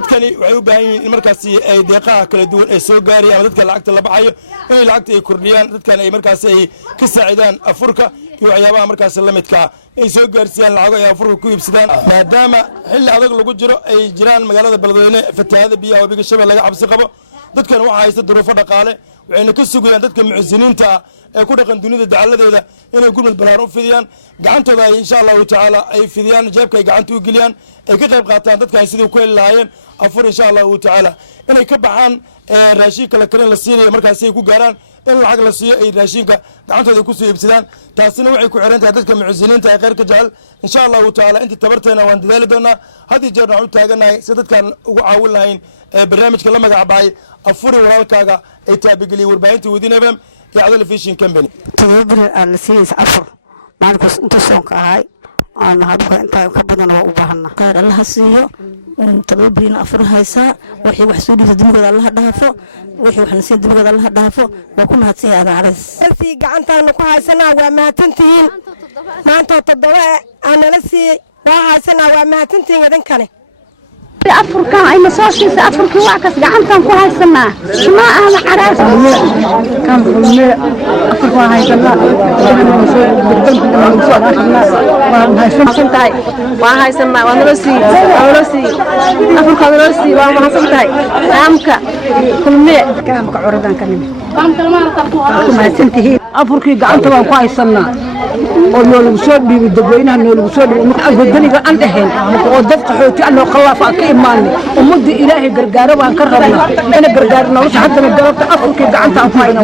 dadkani waxay u baahan yihiin in markaasi ay deeqaha kala duwan ay soo gaarayaan ama dadka lacagta la baxayo inay lacagta ay kordhiyaan dadkan ay markaasi ay ka saacidaan afurka iyo waxyaabaha markaasi la midka ay soo gaarsiiyaan lacago ay afurka ku iibsadaan maadaama xilli adag lagu jiro ay jiraan magaalada Beledweyne fatahaada biyaha wabiga Shabeelle laga cabsi qabo dadkan waxa haysta duruufo dhaqaale waxayna ka sugayaan dadka mucasiniinta ee ku dhaqan dunida dacaladeeda inay gurmad ballaaran u fidiyaan gacantooda ay insha Allah ta'ala ay fidiyaan jeebka ay gacanta u geliyaan ay ka qayb qaataan dadkan sidii ku heli lahaayeen afur insha Allah ta'ala inay ka baxaan raashinka la kale la siinayo markaas ay ku gaaraan in lacag la siiyo ay raashinka gacantooda ku soo iibsadaan taasina waxay ku xiran tahay dadka mucasiniinta ee qeyrka jecel insha Allah ta'ala inta tabarteena waan dadaali doonaa hadii jeer aan u taaganahay si dadkan ugu caawin lahayn barnaamijka la magac baxay afur walaalkaaga ay taabigeliyo warbaahinta wadinaba يا عدل فيشين كمبني تدبر السيس عفر مالكوس انت سون كهاي انا هذا انت كبدنا وباهنا قال الله سيو تدبرين عفر هيسا وحي وحسودي دمغد الله دافو وحي وحنسي دمغد الله دافو وكنا هاتسي هذا عرس في غعنتنا ku haysana waa maatantiin maanta toddoba aan la si waa haysana waa maatantiin idan kale أفركان أي مساجد أفرك وعكس جعنتهم كلها السنة ما أنا عرس كان كل أفرك هاي سنة وهاي سنة ونرسي أفرك ونرسي وما حصلتاي أمك كل مية كلامك عرضان كلمة ما تنتهي أفرك جعنتهم كلها السنة ولو سود بيدبينها ولو سود الدنيا عندهن ودفق حوتي أنه خلاف كإيماني ومد إلهي قرقارة وأن كرهنا أنا قرقارنا وش حتى من قربت أفرك جعنتهم كلها